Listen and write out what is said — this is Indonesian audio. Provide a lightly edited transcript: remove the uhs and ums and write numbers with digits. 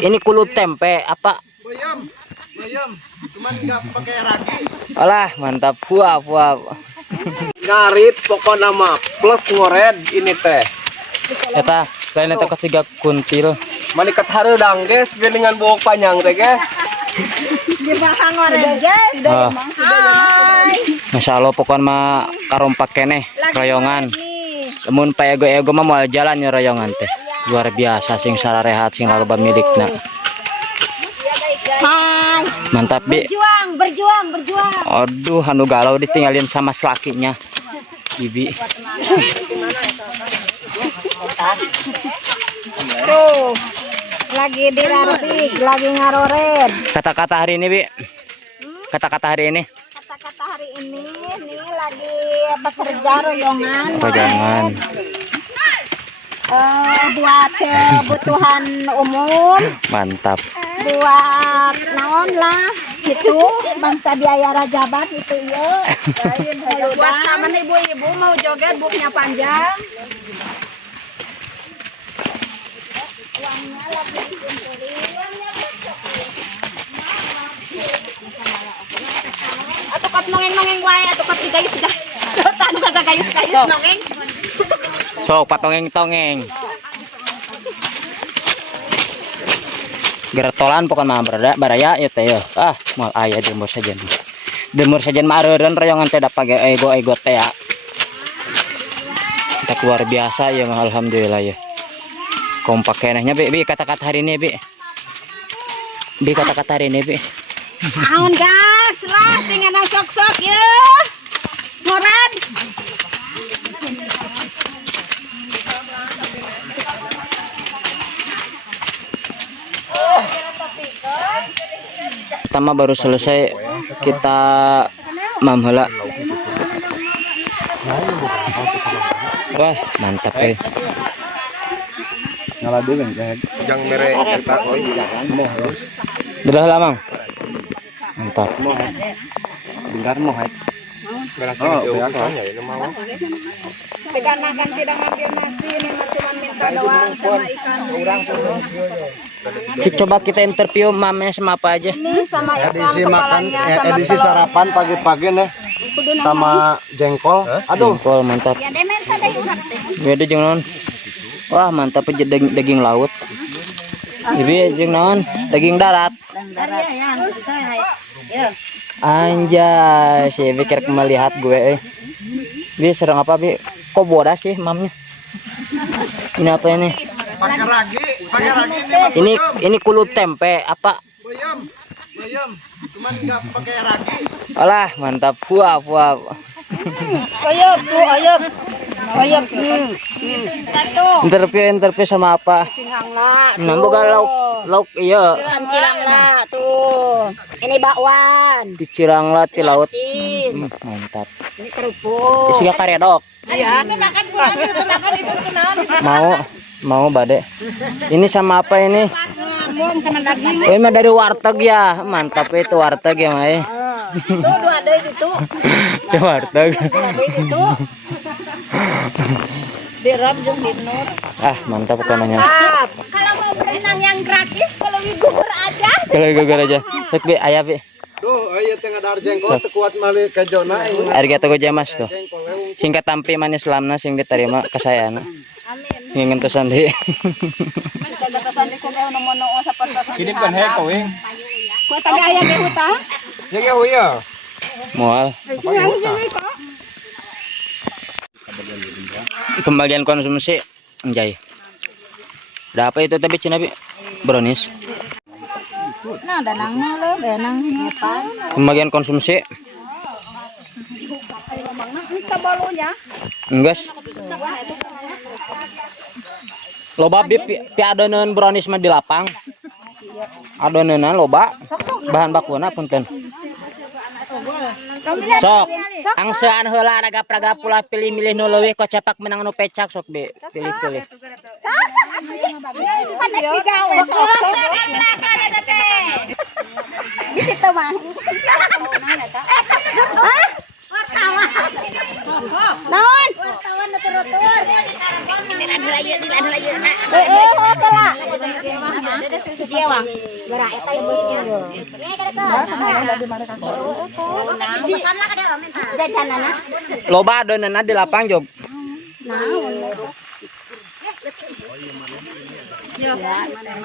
Ini kulit tempe apa? Bayam. Cuman nggak pakai ragi. Alah, mantap. Puap. Ngarit pokok nama plus ngored ini teh. Eta, lain eta kasiga kuntil. Manikat hareudang guys, geningan buuk panjang teh guys. Di belakang ngored guys. Hai. Masya Allah pokoknya mah karompak keneh royongan. Namun pa ego mah mau jalan ya royongan teh. Luar biasa sing sararehat sing loba milikna. Hai. Mantap, Bi. Berjuang. Aduh, anu galau ditinggalin sama selakinya. Bibi. Tuh. Lagi dirapik, lagi ngarored. Kata-kata hari ini, Bi. Kata-kata hari ini. Kata-kata hari ini nih lagi bekerja royongan. Royongan. Buat kebutuhan umum. Mantap. Buat naon lah itu bangsa biaya rajabat itu ya. Buat sama ibu-ibu mau joget buknya panjang. Uangnya lagi dikumpulin. Atau kat nongeng wae atau kat digayus dah. Tanu kata gayus nongeng. Sok patongeng-tongeng. Gertolan pokoknya mah baraya ya teh ya. Ah, moal aya demur saja. Demur saja mah areureun royongan teh da page ego teh ya. Kita luar biasa ya mah alhamdulillah ya. Kompak kenehnya Bi kata-kata hari ini Bi. Bi kata-kata hari ini Bi. Naon gas lah tinggal sok-sok ya. Ngored. Pertama baru selesai kita mamhela. Wah, mantap euy. Ngaladeun kan jang mere eta koy. Udah lamang. Mantap. Dengar moh hai. Berarti ya ini mau. Dikarenakan tidak ngambil nasi ini cuma minta doang sama ikan. Kurang Cik, coba kita interview mamanya sama apa aja. Ini sama ikan Edisi makan, kepalanya sama edisi telur. sarapan pagi-pagi nih sama jengkol. Aduh, Jengkol mantap. Ya demen sada urang teh. Beda jeung naon? Wah, mantap aja daging laut. Ibi jeung naon? Daging darat. Ya. Anjay, sih pikir melihat gue. Bi serang apa Bi? Kok bodas sih mamnya? Ini apa ini? pakai ragi Ini kulit tempe apa? bayam. Cuman nggak pakai ragi. Alah, mantap. Puap. Ayam. Interview sama apa? Nah, boga lauk iya. Cilangla tuh. Ini bakwan. Di Cirangla ti laut. Asin. Mantap. Ini kerupuk. Isiga karedok. Iya, makan Mau bade. Ini sama apa ini? sama daging. Oh, ini mah dari warteg ya. Mantap itu warteg ya, Mai. Tuh dua ada itu. Itu warteg. Itu. Dirab jeung dinur. Ah, mantap pokoknya. Kalau mau berenang yang gratis, kalau gugur aja. Kalau gugur aja. Tapi aya Bi. Tuh, ayo tengah dar jengkol teu kuat mali ka jona. Harga toko jamas tuh. Singkat tampi manis lamna sing diterima kasayana. Amin. Ingin kesan deh. Ini kan he kowe. Ku tadi aya ge hutang. Ya ge hoya. Mual. Pembagian konsumsi anjay. Ada apa itu tapi Cina Bi? Brownies. Nah, danangna lo, danang apa? Pembagian konsumsi. Kita bolunya. Enggas. Loba Bi pi adonan brownies mah di lapang. Adonanna loba. Bahan bakuna punten. Sok. Angsean heula ragap-ragap ulah pilih-milih nu leuwih kocepak menang nu pecak sok Bi. Pilih-pilih. Di situ mah. Naon? Wartawan rotor. Dilan lagi. hiji awang. Bara eta ieu. Nya kada teu. Pesan lah kada minta. Jajanana. Loba adonan di lapang jog. Naon. Yo. Mana.